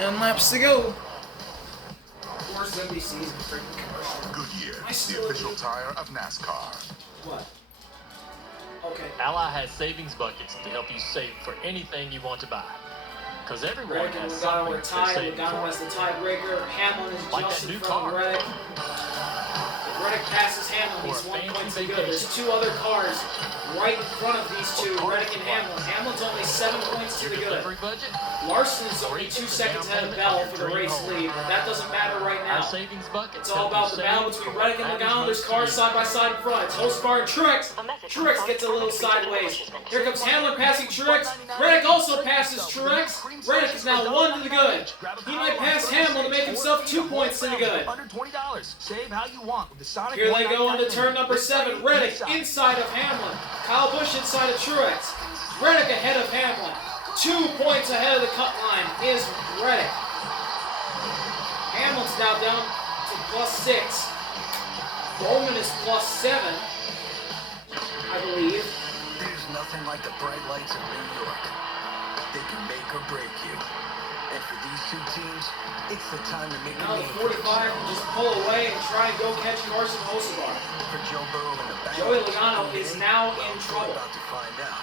10 laps to go. Of course, NBC is a freaking commercial. Goodyear, the official tire of NASCAR. What? Okay. Ally has savings buckets to help you save for anything you want to buy. Because everyone Reddick and has Logano something are to tied. save Logano for. has the tiebreaker. Hamlin is Like just that in new front of car. Reddick. If Reddick passes Hamlin, he's 1 point to good. There's 2 other cars right in front of these two, Reddick and Hamlin. Hamlin's only 7 points to the good. Budget? Larson is only 2 seconds ahead of Bell for the race lead, but that doesn't matter right now. Our savings bucket. It's all about the battle between Reddick and Logano. There's cars side by side in front. It's Hosbar and Truex. Truex gets a little sideways. Here comes Hamlin passing Truex. Reddick also passes Truex. Reddick is now 1 to the good. He might pass Hamlin to make himself 2 points to the good. Under $20. Save how you want with the Sonic. Here they go into turn number 7. Reddick inside of Hamlin. Kyle Busch inside of Truex. Reddick ahead of Hamlin. 2 points ahead of the cut line is Reddick. Hamlin's now down to +6. Bowman is +7, I believe. There's nothing like the bright lights of New York. They can make or break you. And for these 2 teams, it's the time to make Now a the name. 45 can just pull away and try and go catch Carson Hocevar. For Joe Burrow in the back. Joey Logano is now in trouble. About to find out.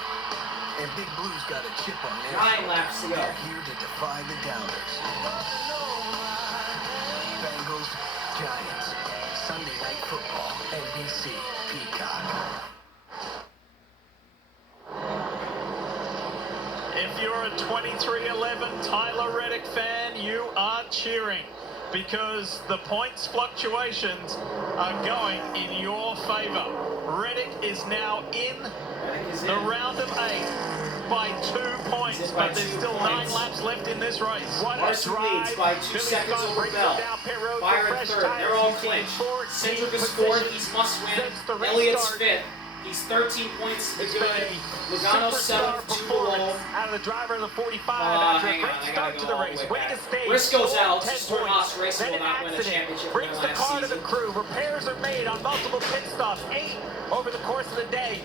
And Big Blue's got a chip on their 9 laps to go. They're here to defy the doubters. Bengals, Giants, Sunday Night Football, NBC, Peacock. If you're a 23-11 Tyler Reddick fan, you are cheering because the points fluctuations are going in your favor. Reddick is now in the round of 8 by 2 points, but there's still 9 laps left in this race. Larson leads by 2 seconds over Bell. Byron third. They're all clinched. Cindric is fourth. He's must win. Elliott's fifth. He's 13 points to the good. Logano 7th, 2 below. Out of the driver of the 45 after a Hang great on, I start gotta to go the all race. the way Winning back. a stage. Briscoe's out. 10 Storm points. Haas Racing Then will an not win a accident. championship Brings the last car to the season. crew. Repairs are made on multiple pit stops. 8 over the course of the day.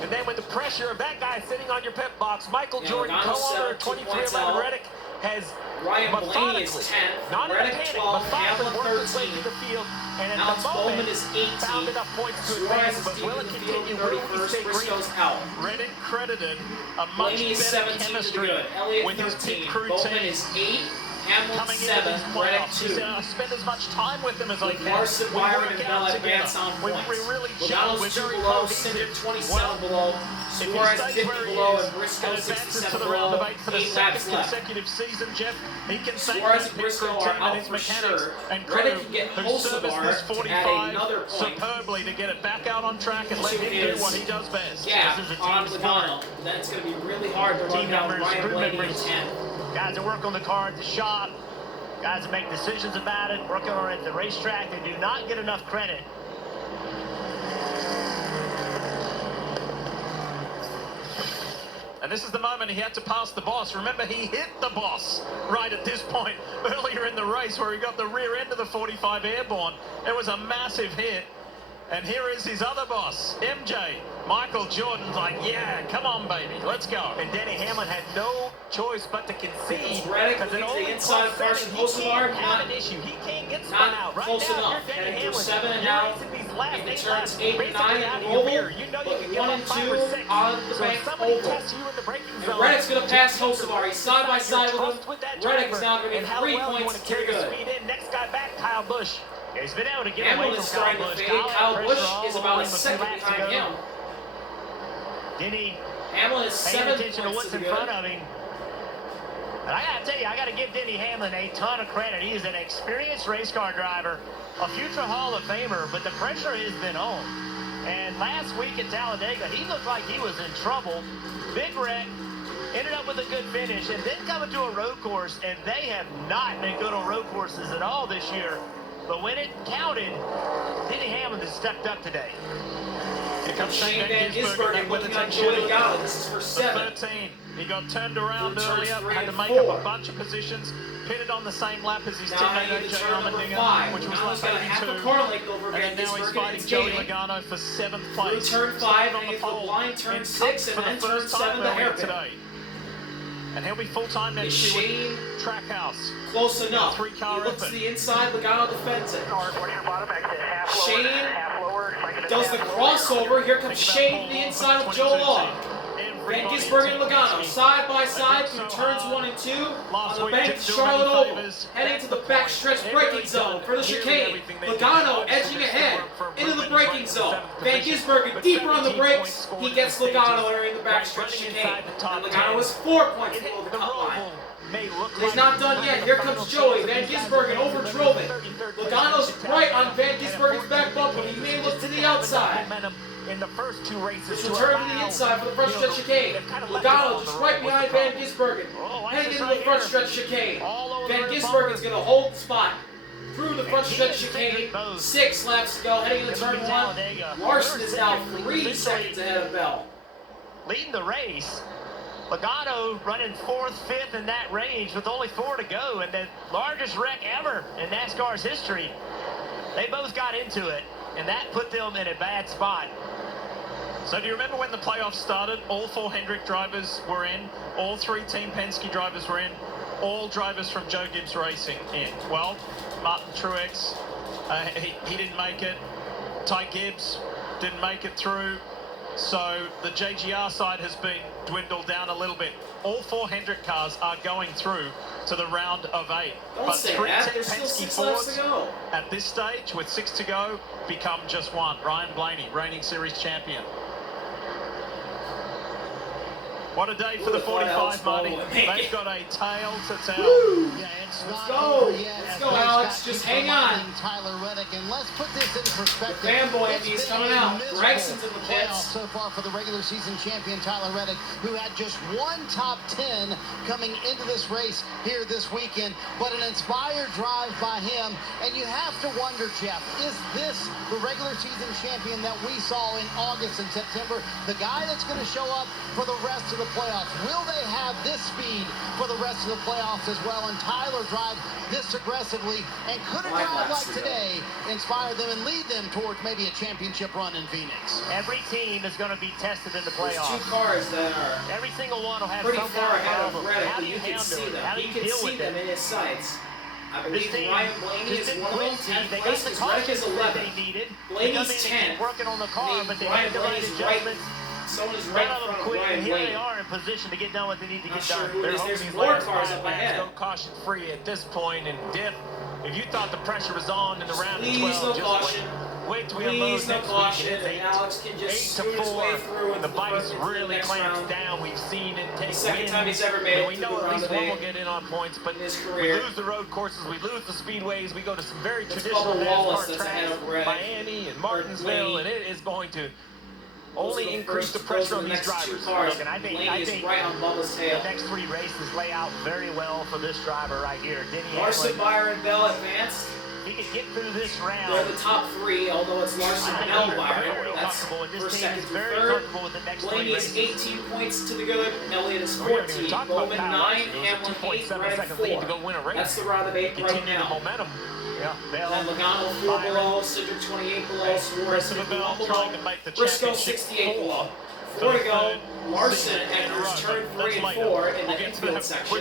And then with the pressure of that guy sitting on your pit box, Michael Jordan, Logano's co-owner 7, 2 points 23-11 out. Reddick, has Ryan Blaney is methodically, 10th. not in a Reddick panic, 12. methodically Hamlin worked his way 13. to the field. And at Alex the moment, Bowman is 18. found enough points to Suarez advance, is but deep will in it the field, continue? Will he 31st. stay green? Briscoe's out. Reddick credited a much Blaney is better 17 to the chemistry good. Elliott with his 13. pit crew Bowman team. is 8. Hamlin Coming into 7. these Reddick playoffs, he 2. said, I spend as much time with them as I With can. Larson, We Byron, work and out Bell together. advance on We points. really gel. We're Logano's 2 very below. cohesive. Cindric 27 Well, below. if he Suarez stays 50 where he below. is And Briscoe and advances 67 to the round below. of 8 for the 8 second laps left. consecutive season, Jeff, he can thank Suarez his and pit Briscoe crew are team and out his for mechanics sure. and Reddick crew can get who service Hocevar this to add 45 another point. superbly to get it back out on track and let him do what he does best. Yeah, This is a on team Logano. Then it's going to be really hard to run Team down members, Ryan crew Blaney in members. 10. Guys that work on the car at the shop, guys that make decisions about it, working on it at the racetrack, they do not get enough credit. And this is the moment he had to pass the boss. Remember, he hit the boss right at this point earlier in the race where he got the rear end of the 45 airborne. It was a massive hit. And here is his other boss, MJ. Michael Jordan's like, yeah, come on, baby, let's go. And Denny Hamlin had no choice but to concede. Reddick because it leads the only inside cost Carson 7. He Hocevar. can't have an issue. He can't get spun Not out. Right close now, enough. you're Denny Heading through Hamlin. 7 and You're now. racing these last In 8 turns laps, 8 and basically 9 out in of your Oval, rear. You know you but can get 1 on and 5 or 2 6. on the So bank if somebody Oval. tests you in the braking And zone, Reddick's going to pass just Hocevar. He's side by side with him. Reddick is now going to be 3 points to good. Next guy back, Kyle Busch. He's been able to get Hamlin away is from Kyle starting to Busch. fade. Kyle Busch is about a few second laps to behind go. him. Denny Hamlin is paying 7 attention to points what's to in good. front of him. But I gotta tell you, I gotta give Denny Hamlin a ton of credit. He is an experienced race car driver, a future Hall of Famer, but the pressure has been on. And last week at Talladega, he looked like he was in trouble. Big wreck, ended up with a good finish, and then coming to a road course, and they have not been good on road courses at all this year. But when it counted, Denny Hamlin has stepped up today. Here comes Shane Van Gisbergen Gisbergen with looking the on Joey Logano. This is for The 7. 13. He got turned around Through turns earlier, 3 had to and make 4. up a bunch of positions, pitted on the same lap as his Now teammate heading to AJ turn number Allmendinger, 5. which was Logano's lap got a half a 82. car length over Van And now he's Gisbergen. fighting It's Joey gaining. Logano for 7th Through place. turn 5, Second on and the into the pole. blind turn In 6, cup and for then the turn first 7 time the earlier hairpin. today. And he'll be full-time next year Shane with Trackhouse. close enough. He Three-car looks to effort. the inside. Logano defends it. Shane does the crossover. Here comes Shane to the inside of Joe Law. Van Gisbergen and Logano side by side through turns 1 and 2 on the bank to Charlotte Oval, heading to the backstretch braking zone for the chicane. Logano edging ahead into the braking zone. Van Gisbergen deeper on the brakes. He gets Logano entering the backstretch chicane. And Logano is 4 points below the cut line. He's not done yet. Here comes Joey. Van Gisbergen overdrove it. Logano's right on Van Gisbergen's back bumper. He may look to the outside. In the first 2 races, This will turn to the inside for the front stretch chicane. Logano just right behind Van Gisbergen. Heading into the front stretch chicane. Van Gisbergen's going to hold the spot through the front stretch chicane. 6 laps to go. Heading into turn 1. Larson is now 3 seconds ahead of Bell. Leading the race. Logano running 4th, 5th in that range with only 4 to go, and the largest wreck ever in NASCAR's history. They both got into it, and that put them in a bad spot. So do you remember when the playoffs started? All 4 Hendrick drivers were in, all 3 Team Penske drivers were in, all drivers from Joe Gibbs Racing in. Well, Martin Truex, he didn't make it. Ty Gibbs didn't make it through. So the JGR side has been dwindled down a little bit. All 4 Hendrick cars are going through to the round of 8. Don't say that. There's still 6 laps to go. At this stage, with 6 to go, become just 1. Ryan Blaney, reigning series champion. What a day for the 45, Marty. They've got a tale to tell. Woo. Yeah, it's Let's not go. over yet. Let's go, Alex. Just hang on. Tyler Reddick, and let's put this in perspective. The fanboy It's he's been coming a out. miserable Gregson's in the playoff pits. so far for the regular season champion Tyler Reddick, who had just 1 top 10 coming into this race here this weekend, but an inspired drive by him. And you have to wonder, Jeff, is this the regular season champion that we saw in August and September, the guy that's going to show up for the rest of the playoffs? Will they have this speed for the rest of the playoffs as well? And Tyler drive this aggressively, and could a drive like today inspire them and lead them towards maybe a championship run in Phoenix? Every team is going to be tested in the There's playoffs. 2 cars that are Every single one will have pretty some far kind ahead of problem. Reddick, How but do you can handle see it? them. How do He you can deal see with them it? in his sights. I This believe team Ryan Blaney just is didn't one of them, quit. 10th They got place, the because Reddick is caution 11th. they needed. Blaney's They come in and 10th. keep working on the car, but they Ryan had to make Blaney's right. adjustments. Someone is right in None of them front of quit, Ryan and here they Blaney. are in position to get done what they need to Not get sure done. who it is. There's These more last cars 5 up laps ahead. go caution free at this point, and Diff, if you thought the pressure was on in the round of Please 12, no just caution. wait till we Please unload no next caution. week. And Alex can just 8 scoot to his way 4. through into The bike's into the really next clamped round. down. We've seen it take Second wins. time he's ever made it We to know the at least round of one will 8 get in on points, but in his we career. lose the road courses, we lose the speedways, we go to some very It's traditional Bubba Wallace NASCAR that's ahead tracks, of Reddick. Miami and Martinsville, and it is going to only increase the Those pressure are on the these next 2 drivers. cars. Look, and I think Blaney is right on Bubba's the tail. next 3 races lay out very well for this driver right here. Denny Larson, Hamlin, Byron, Bell advanced. he could get through this round. They're the top 3, although it's Larson, I think Bell, they're Byron. very That's comfortable, and this first, team second, is through very 3rd. comfortable with the next 3 Blaney is races. 18 points to the good. Elliott is We haven't even 14. talked about Bowman Kyle 9. Larson. It was a Hamlin 8. 2.7 Reddick second lead to 4. go win a race. That's the round of 8 right Continue the now. momentum. Yeah, Bell, And then Logano 4 Byron. below, Cedric 28 below, Suarez Christopher 51 Bell below, trying to make the Briscoe championship 68 4. below. 4 to go. Larson season in a enters row. turn That's 3 and later. 4 in We'll the get to infield that. section.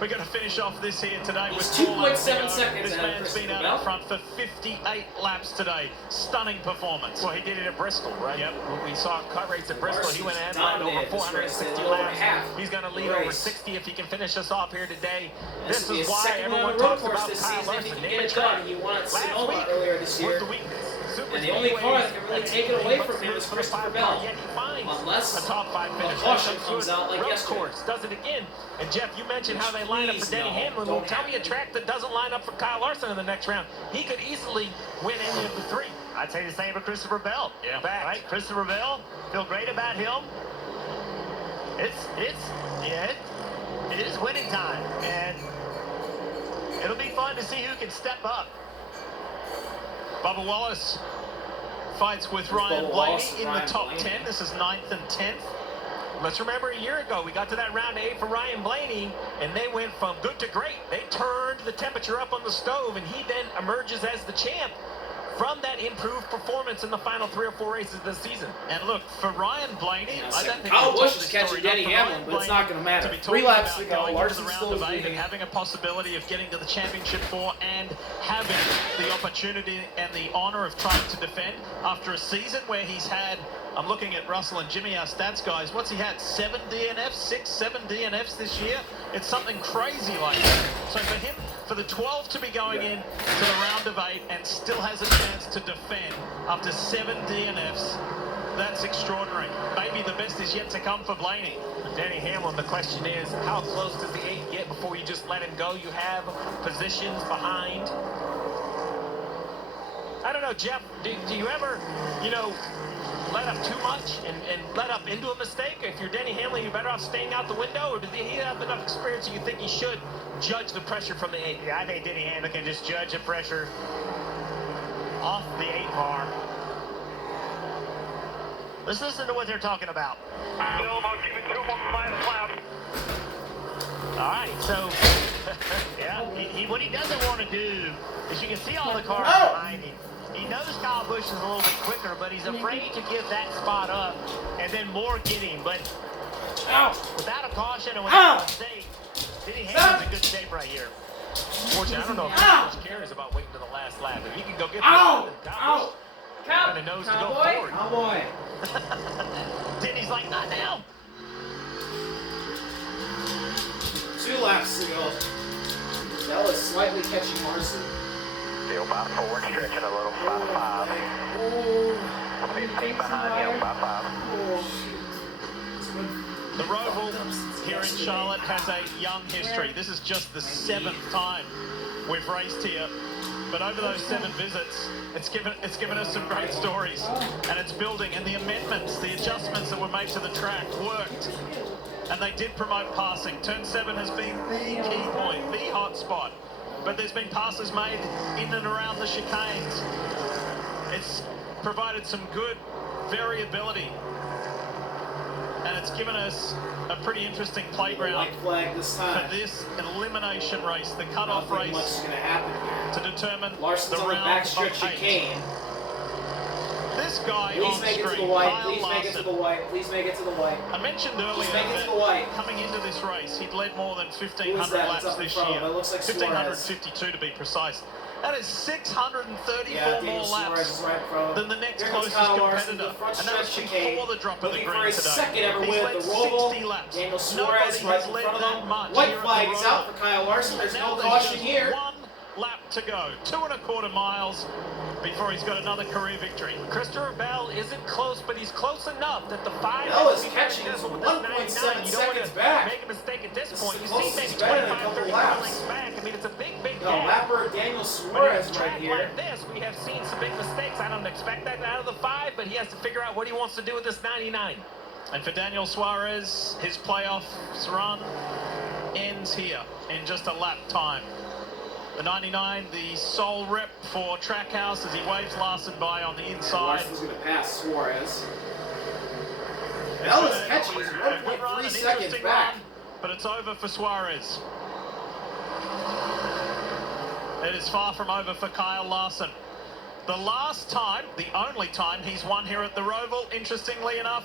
We're gonna finish off this here today He's with 4 laps to 2.7 go. seconds This ahead of man's been Christopher out Bell. in front for 58 laps today. Stunning performance. Well, he did it at Bristol, right? Yep, we saw a cut race at Bristol. He went ahead and ran over Larson's dominated this race, 460 over laps. half He's going to the lead over race. 60 if he can finish us off here today. This This will be is his why second win on everyone the road talks course about this Kyle season. If Larson. he can Name get a it track. done, he won at Last Sonoma week earlier this year. was the weakness. Super And the only speedways car that can really and take it away from him for is the Christopher 5 car, Bell. yet he finds Unless a top 5 finish. caution comes out like road yesterday. course does it again. And Jeff, you mentioned how they line up for Please, Denny no, Hamlin. don't Well, tell me a happen. track that doesn't line up for Kyle Larson in the next round. He could easily win any of the 3. I'd say the same for Christopher Bell. Yeah. Back. Right? Christopher Bell, feel great about him. It is winning time, and it'll be fun to see who can step up. Bubba Wallace fights with Ryan Bubba Blaney Wallace and in the Ryan top Blaney. 10. This is 9th and 10th. Let's remember a year ago, we got to that round 8 for Ryan Blaney, and they went from good to great. They turned the temperature up on the stove, and he then emerges as the champ from that improved performance in the final 3 or 4 races of the season. And look, for Ryan Blaney, I don't think Kyle we've Busch told is this catching story Denny enough. For Hamlin, Ryan but it's not going to matter. be 3 talking laps about to go. going into Larson's the round still of 8 leading. and having a possibility of getting to the championship 4 and having the opportunity and the honour of trying to defend after a season where he's had, I'm looking at Russell and Jimmy, our stats guys, what's he had? 7 DNFs, 6, 7 DNFs this year? It's something crazy like that. So for him, for the 12 to be going in to the round of 8 and still has a chance to defend after 7 DNFs, that's extraordinary. Maybe the best is yet to come for Blaney. Denny Hamlin, the question is, how close does the 8 get before you just let him go? You have positions behind. I don't know, Jeff, do you ever, let up too much and let up into a mistake? If you're Denny Hamlin, you're better off staying out the window, or does he have enough experience you think he should judge the pressure from the 8? Yeah, I think Denny Hamlin can just judge the pressure off the 8 bar. Let's listen to what they're talking about. All right, so yeah, what he doesn't want to do is, you can see all the cars behind him. He knows Kyle Busch is a little bit quicker, but he's afraid to give that spot up and then more get him. But without a caution and without a mistake, Denny Hamlin's in good shape right here. Fortunately, I don't know if Kyle Busch cares about waiting to the last lap. If he can go get Kyle Busch kind of knows to go forward. Cowboy. Denny's like, not now. 2 laps to go. Bell is slightly catching Larson. Still by 4, stretching a little by 5. 15 behind him by 5. The Roval here in Charlotte has a young history. This is just the 7th time we've raced here. But over those 7 visits, it's given us some great stories, and it's building. And the amendments, the adjustments that were made to the track worked, and they did promote passing. Turn 7 has been the key point, the hot spot. But there's been passes made in and around the chicanes. It's provided some good variability, and it's given us a pretty interesting playground flag this time. for this elimination race, the cutoff Nothing much race is going to happen here. to determine Larson's the on the round backstretch of 8. chicane. This guy Please on make it to screen, the white. Kyle Please make it to the Larson. white. Please make it to the white. I mentioned earlier make it to the that white. coming into this race, he'd led more than Who is 1,500 that? laps It's up in this front of year. him. It looks like Suarez. 1,552 to be precise. That is 634 Yeah, more Suarez laps is right in front of him. than the next Here comes closest Kyle Larson, competitor. the front And that was stretch chicane. before the drop of the Looking for green his today. second ever He's win led at the Roval. 60 laps. Daniel Suarez Nobody right has in led front of that him. much White here at flag the is Roval. out for Kyle Larson. There's And no now caution just here. 1 lap to go. 2.25 miles before he's got another career victory. Christopher Bell isn't close, but he's close enough that the 5 Bell is will be catching very us careful with 1.7 this 99. You don't want seconds to back. make a mistake at this This point. is You the see closest maybe he's been in a 25, couple 30 laps. lengths back. I mean, it's a big No, gap. Lapper Daniel But Suarez in a right track here. like this, we have seen some big mistakes. I don't expect that out of the 5, but he has to figure out what he wants to do with this 99. And for Daniel Suarez, his playoffs run ends here in just a lap time. The 99, the sole rep for Trackhouse as he waves Larson by on the inside. Larson's going to pass Suarez. It's Bell is been catching. He's a good run, 1.3 an seconds interesting back. run, but it's over for Suarez. It is far from over for Kyle Larson. The last time, the only time he's won here at the Roval, interestingly enough,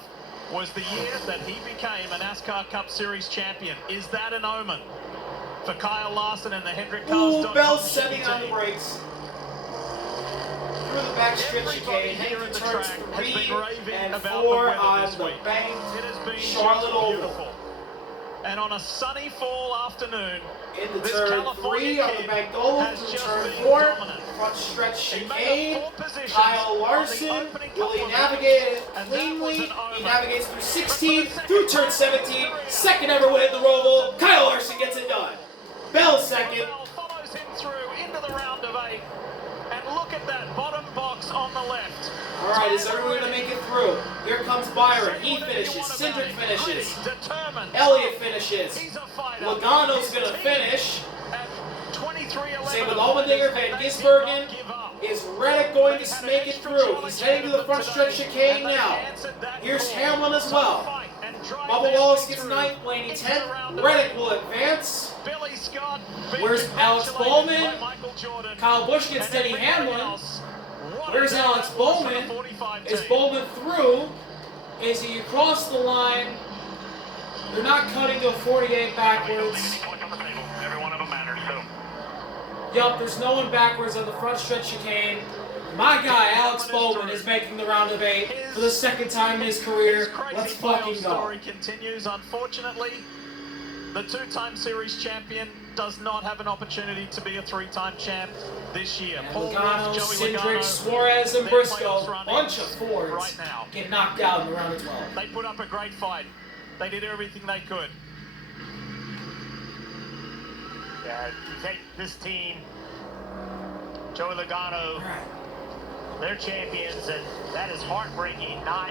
was the year that he became a NASCAR Cup Series champion. Is that an omen for Kyle Larson and the Hendrick Cars? Ooh, Bell's setting on the brakes. Through the backstretch Everybody chicane, here heading at to the turns track has 3 been raving and about 4 the weather on this the week. bank. It has been Charlotte just Oval. beautiful. And on a sunny fall afternoon, Into this turn California 3 on the kid Magnolia has through just turn been 4. dominant. Front stretch He made chicane. up 4 positions Kyle on the Larson. opening Will couple he of navigate laps, it and that was cleanly? an He omen. navigates through 16, through turn 17. Second ever win at the Roval. Kyle Larson gets it done. Bell second. Bell follows him through into the round of 8. And look at that bottom box on the left. All right, is everyone going to make it through? Here comes Byron. He finishes. Cindric finishes. Determined. Elliott finishes. He's a fighter. Logano's His going to team finish. at 23-11. Same with Allmendinger, Van Gisbergen. Is Reddick going to make it through? He's heading to the front stretch chicane now. Here's Hamlin as well. Bubba Wallace gets 9th, Blaney 10th. Reddick will advance. Billy Scott. Where's Alex Bowman? Michael Jordan. Kyle Busch gets And Denny everybody Hamlin. else Where's Alex Bowman? Is Bowman through? Is he across the line? They're not cutting to a 48 backwards. Every one of them matters, so. Yup, there's no one backwards on the front stretch chicane. My guy, Alex Bowman, is making the round of 8 for the second time in his career. Let's fucking go. Story continues. Unfortunately, the two-time series champion does not have an opportunity to be a three-time champ this year. And Paul Logano, Wolf, Joey Cindric, Logano, Suarez, and their Briscoe, playoffs run bunch of ends Fords, right now. get knocked out in the round of 12. They put up a great fight. They did everything they could. Yeah, you take this team, Joey Logano, All right. they're champions, and that is heartbreaking not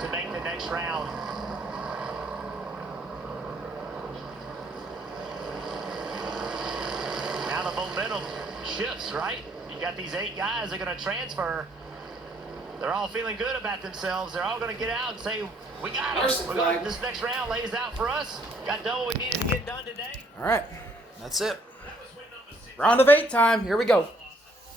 to make the next round. Now the momentum shifts, right? You got these 8 guys that are going to transfer. They're all feeling good about themselves. They're all going to get out and say, we got us. This next round lays out for us. Got done what we needed to get done today. All right, that's it. Round of 8 time. Here we go.